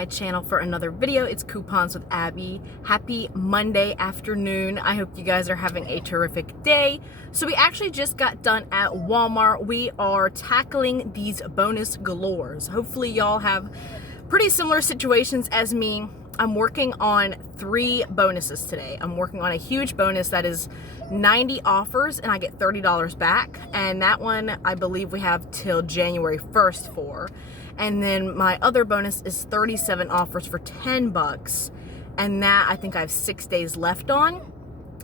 my channel for another video. It's Coupons with Abby. Happy Monday afternoon. I hope you guys are having a terrific day. So we actually just got done at Walmart. We are tackling these bonus galores. Hopefully y'all have pretty similar situations as me. I'm working on 3 bonuses today. I'm working on a huge bonus that is 90 offers and I get $30 back. And that one I believe we have till January 1st for. And then my other bonus is 37 offers for $10. And that I think I have 6 days left on.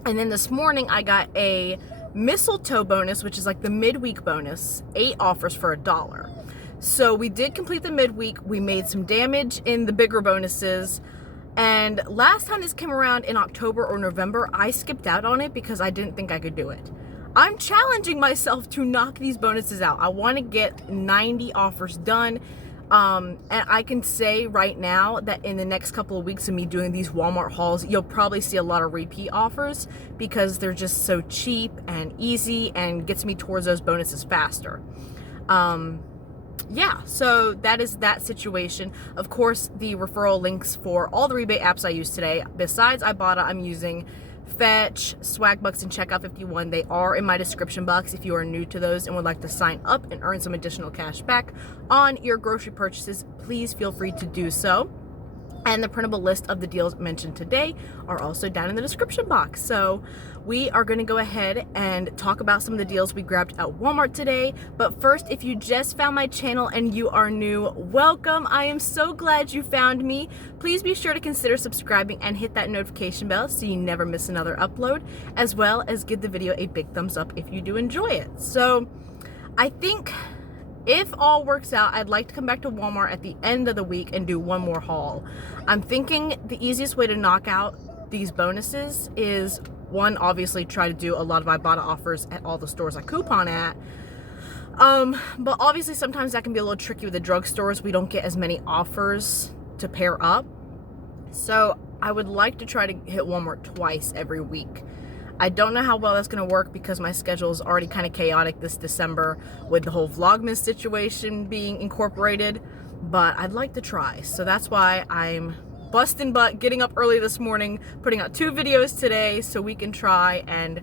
And then this morning I got a mistletoe bonus, which is like the midweek bonus, 8 offers for $1. So we did complete the midweek. We made some damage in the bigger bonuses. And last time this came around in October or November, I skipped out on it because I didn't think I could do it. I'm challenging myself to knock these bonuses out. I want to get 90 offers done. And I can say right now that in the next couple of weeks of me doing these Walmart hauls, you'll probably see a lot of repeat offers because they're just so cheap and easy and gets me towards those bonuses faster. Yeah, so that is that situation. Of course, the referral links for all the rebate apps I use today, besides Ibotta, I'm using Fetch, Swagbucks, and Checkout 51. They are in my description box if you are new to those and would like to sign up and earn some additional cash back on your grocery purchases. Please feel free to do so. And the printable list of the deals mentioned today are also down in the description box. So we are going to go ahead and talk about some of the deals we grabbed at Walmart today. But first, if you just found my channel and you are new, welcome. I am so glad you found me. Please be sure to consider subscribing and hit that notification bell so you never miss another upload, as well as give the video a big thumbs up if you do enjoy it. So I think if all works out, I'd like to come back to Walmart at the end of the week and do one more haul. I'm thinking the easiest way to knock out these bonuses is, one, obviously try to do a lot of Ibotta offers at all the stores I coupon at. But obviously sometimes that can be a little tricky with the drugstores. We don't get as many offers to pair up. So I would like to try to hit Walmart twice every week. I don't know how well that's going to work because my schedule is already kind of chaotic this December with the whole Vlogmas situation being incorporated, but I'd like to try. So that's why I'm busting butt, getting up early this morning, putting out 2 videos today so we can try and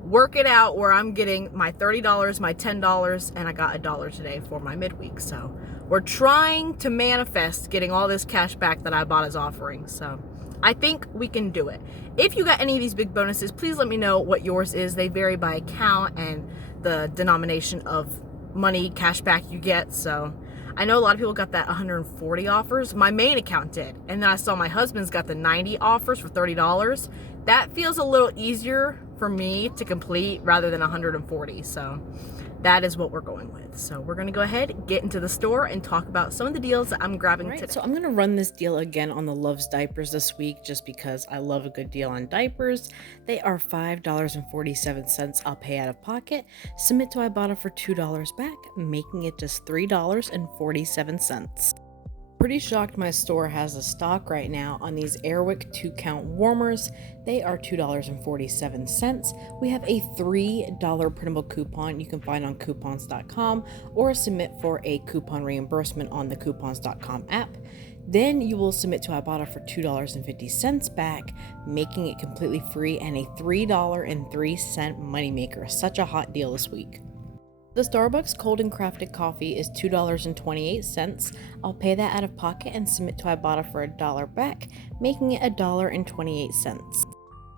work it out where I'm getting my $30, my $10, and I got $1 today for my midweek. So we're trying to manifest getting all this cash back that Ibotta is offering. So I think we can do it. If you got any of these big bonuses, please let me know what yours is. They vary by account and the denomination of money, cash back you get. So I know a lot of people got that 140 offers. My main account did. And then I saw my husband's got the 90 offers for $30. That feels a little easier for me to complete rather than 140. So that is what we're going with. So we're going to go ahead, get into the store, and talk about some of the deals that I'm grabbing today. So I'm going to run this deal again on the Love's diapers this week just because I love a good deal on diapers. They are $5.47. I'll pay out of pocket. Submit to Ibotta for $2 back, making it just $3.47. Pretty shocked my store has a stock right now on these Airwick 2-count warmers. They are $2.47. We have a $3 printable coupon you can find on coupons.com or submit for a coupon reimbursement on the coupons.com app. Then you will submit to Ibotta for $2.50 back, making it completely free and a $3.03 moneymaker. Such a hot deal this week. The Starbucks cold and crafted coffee is $2.28. I'll pay that out of pocket and submit to Ibotta for $1 back, making it $1.28.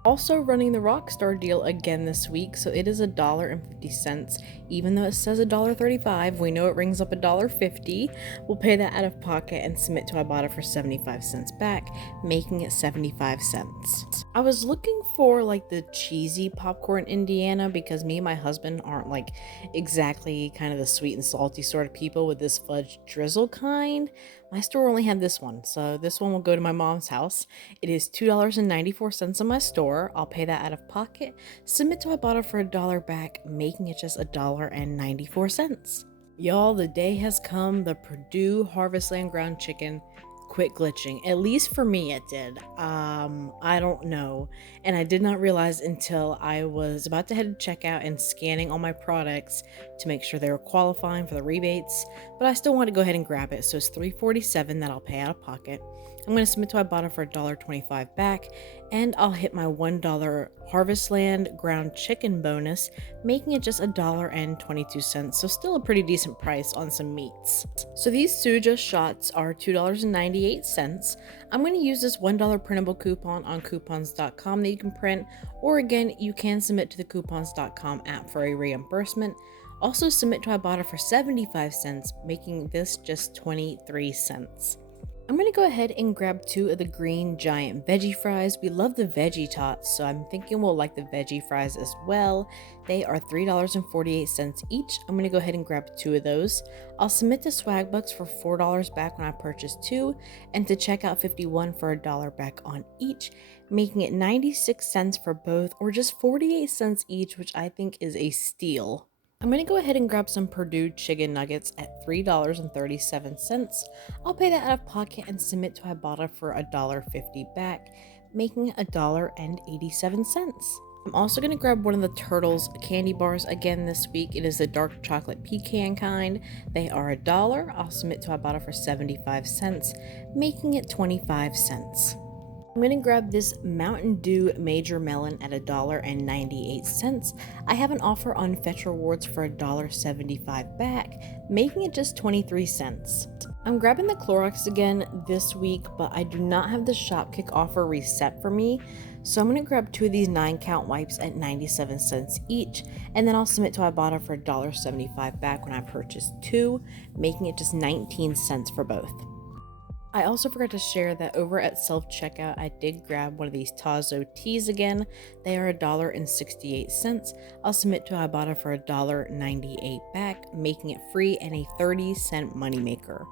Also running the Rockstar deal again this week, so it is $1.50. Even though it says $1.35, we know it rings up $1.50. We'll pay that out of pocket and submit to Ibotta for 75 cents back, making it 75 cents. I was looking for like the cheesy popcorn Indiana because me and my husband aren't like exactly kind of the sweet and salty sort of people with this fudge drizzle kind. My store only had this one, so this one will go to my mom's house. It is $2.94 on my store. I'll pay that out of pocket, submit to Ibotta for $1 back, making it just $1.94. Y'all, the day has come. The Purdue Harvestland ground chicken quit glitching. At least for me it did. I don't know. And I did not realize until I was about to head to checkout and scanning all my products to make sure they were qualifying for the rebates, but I still want to go ahead and grab it. So it's $3.47 that I'll pay out of pocket. I'm going to submit to Ibotta for $1.25 back, and I'll hit my $1 Harvestland ground chicken bonus, making it just $1.22, so still a pretty decent price on some meats. So these Suja shots are $2.98. I'm going to use this $1 printable coupon on coupons.com that you can print, or again, you can submit to the coupons.com app for a reimbursement. Also submit to Ibotta for 75 cents, making this just 23 cents. I'm going to go ahead and grab 2 of the green giant veggie fries. We love the veggie tots, so I'm thinking we'll like the veggie fries as well. They are $3.48 each. I'm going to go ahead and grab 2 of those. I'll submit to Swagbucks for $4 back when I purchase 2, and to checkout 51 for $1 back on each, making it 96 cents for both, or just 48 cents each, which I think is a steal. I'm going to go ahead and grab some Purdue chicken nuggets at $3.37. I'll pay that out of pocket and submit to Ibotta for $1.50 back, making it $1.87. I'm also going to grab one of the Turtles candy bars again this week. It is the dark chocolate pecan kind. They are $1. I'll submit to Ibotta for 75 cents, making it 25 cents. I'm going to grab this Mountain Dew Major Melon at $1.98. I have an offer on Fetch Rewards for $1.75 back, making it just 23 cents. I'm grabbing the Clorox again this week, but I do not have the Shopkick offer reset for me, so I'm going to grab 2 of these 9-count wipes at 97 cents each, and then I'll submit to Ibotta for $1.75 back when I purchase 2, making it just 19 cents for both. I also forgot to share that over at self-checkout, I did grab one of these Tazo teas again. They are $1.68. I'll submit to Ibotta for $1.98 back, making it free and a 30-cent moneymaker.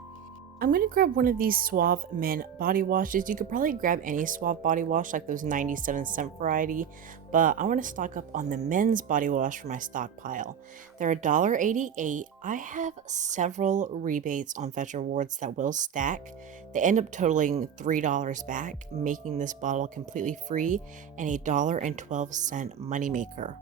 I'm going to grab one of these Suave Men body washes. You could probably grab any Suave body wash, like those 97-cent variety, but I want to stock up on the men's body wash for my stockpile. They're $1.88. I have several rebates on Fetch Rewards that will stack. They end up totaling $3 back, making this bottle completely free and a $1.12 moneymaker.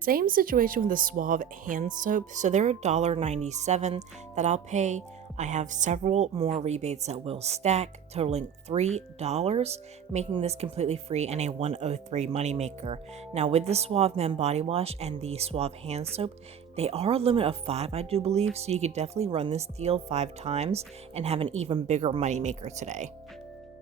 Same situation with the Suave hand soap, so they're $1.97 that I'll pay. I have several more rebates that will stack, totaling $3, making this completely free and a $1.03 moneymaker. Now with the Suave Men body wash and the Suave hand soap, they are a limit of 5, I do believe, so you could definitely run this deal 5 times and have an even bigger moneymaker today.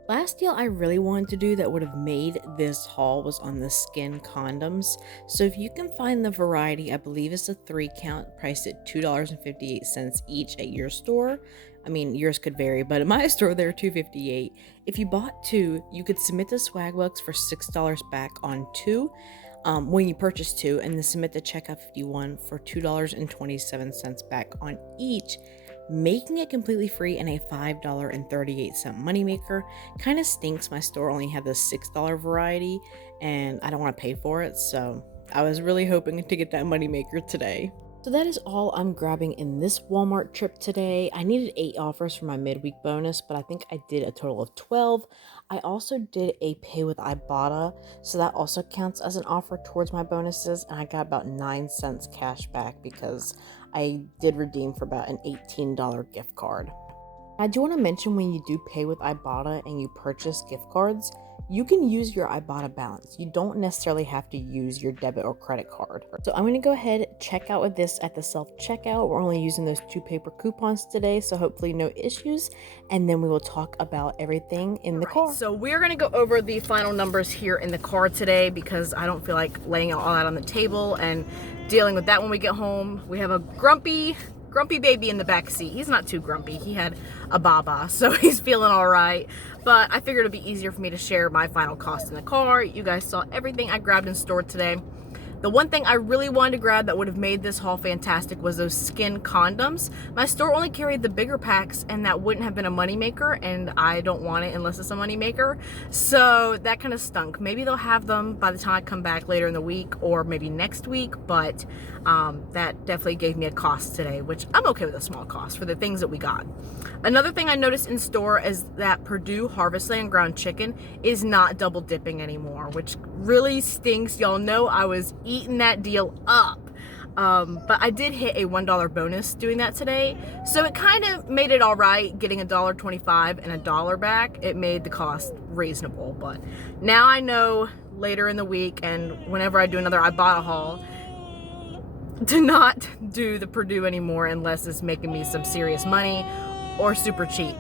Last deal I really wanted to do that would have made this haul was on the skin condoms. So if you can find the variety, I believe it's a 3-count, priced at $2.58 each at your store. I mean, yours could vary, but at my store they're $2.58. If you bought 2, you could submit to Swagbucks for $6 back on 2 when you purchase 2, and then submit to checkout 51 for $2.27 back on each, making it completely free and a $5.38 moneymaker. Kind of stinks my store only had the $6 variety and I don't want to pay for it, so I was really hoping to get that moneymaker today. So that is all I'm grabbing in this Walmart trip today. I needed 8 offers for my midweek bonus, but I think I did a total of 12. I also did a pay with Ibotta, so that also counts as an offer towards my bonuses, and I got about 9 cents cash back because I did redeem for about an $18 gift card. I do want to mention, when you do pay with Ibotta and you purchase gift cards, you can use your Ibotta balance. You don't necessarily have to use your debit or credit card. So I'm going to go ahead, check out with this at the self-checkout. We're only using those 2 paper coupons today, so hopefully no issues. And then we will talk about everything in the car. So we're going to go over the final numbers here in the car today because I don't feel like laying all that on the table and dealing with that when we get home. We have a grumpy baby in the back seat. He's not too grumpy. He had a baba, so he's feeling all right. But I figured it'd be easier for me to share my final cost in the car. You guys saw everything I grabbed in store today. The one thing I really wanted to grab that would have made this haul fantastic was those skin condoms. My store only carried the bigger packs, and that wouldn't have been a moneymaker, and I don't want it unless it's a moneymaker. So that kind of stunk. Maybe they'll have them by the time I come back later in the week or maybe next week, but that definitely gave me a cost today, which I'm okay with a small cost for the things that we got. Another thing I noticed in store is that Purdue Harvestland ground chicken is not double dipping anymore, which really stinks. Y'all know I was eating that deal up. But I did hit a $1 bonus doing that today, so it kind of made it all right, getting $1.25 and $1 back. It made the cost reasonable, but now I know later in the week and whenever I do another Ibotta haul to not do the Purdue anymore unless it's making me some serious money or super cheap.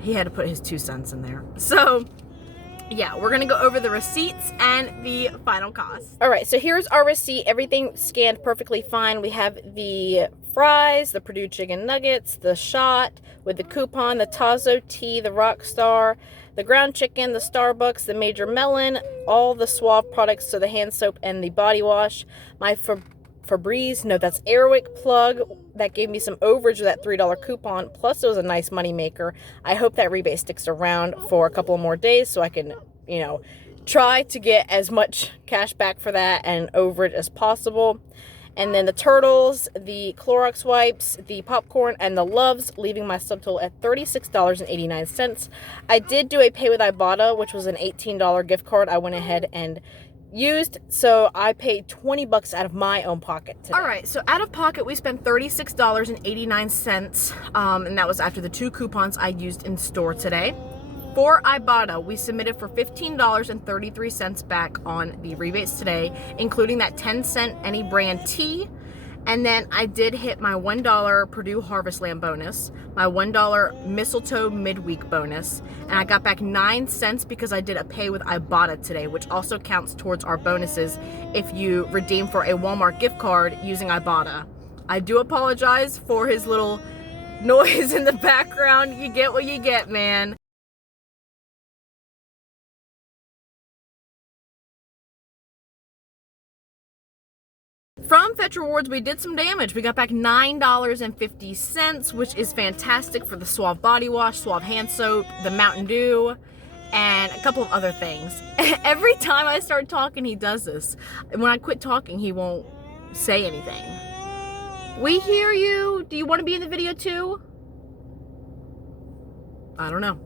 He had to put his 2 cents in there. So yeah, we're gonna go over the receipts and the final cost. All right, so here's our receipt. Everything scanned perfectly fine. We have the fries, the Purdue chicken nuggets, the shot with the coupon, the Tazo tea, the Rockstar, the ground chicken, the Starbucks, the Major Melon, all the Suave products, so the hand soap and the body wash, my Febreze, no, that's Airwick plug. That gave me some overage with that $3 coupon, plus it was a nice money maker. I hope that rebate sticks around for a couple more days so I can, you know, try to get as much cash back for that and overage as possible. And then the turtles, the Clorox wipes, the popcorn, and the loves, leaving my subtotal at $36.89. I did do a pay with Ibotta, which was an $18 gift card. I went ahead and used, so I paid 20 bucks out of my own pocket today. All right, so out of pocket we spent $36.89, and that was after the 2 coupons I used in store today. For Ibotta, we submitted for $15.33 back on the rebates today, including that 10-cent any brand tea. And then I did hit my $1 Purdue Harvestland bonus, my $1 mistletoe midweek bonus, and I got back 9 cents because I did a pay with Ibotta today, which also counts towards our bonuses if you redeem for a Walmart gift card using Ibotta. I do apologize for his little noise in the background. You get what you get, man. From Fetch Rewards, we did some damage. We got back $9.50, which is fantastic for the Suave body wash, Suave hand soap, the Mountain Dew, and a couple of other things. Every time I start talking, he does this. When I quit talking, he won't say anything. We hear you. Do you want to be in the video too? I don't know.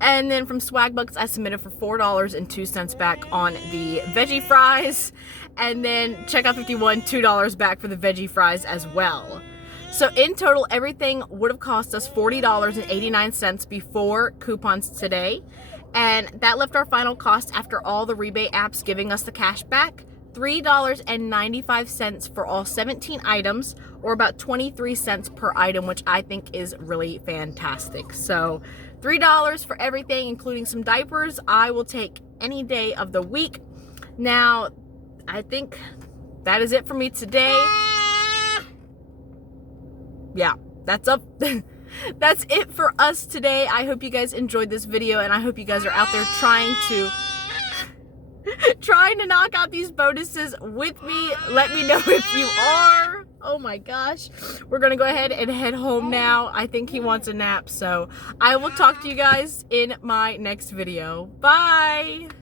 And then from Swagbucks, I submitted for $4.02 back on the veggie fries. And then Checkout 51, $2 back for the veggie fries as well. So in total, everything would have cost us $40.89 before coupons today. And that left our final cost after all the rebate apps giving us the cash back, $3.95 for all 17 items, or about 23 cents per item, which I think is really fantastic. So $3 for everything, including some diapers. I will take any day of the week. Now, I think that is it for me today. Yeah, that's up. That's it for us today. I hope you guys enjoyed this video, and I hope you guys are out there trying to knock out these bonuses with me. Let me know if you are. Oh my gosh. We're gonna go ahead and head home now. I think he wants a nap, so I will talk to you guys in my next video. Bye.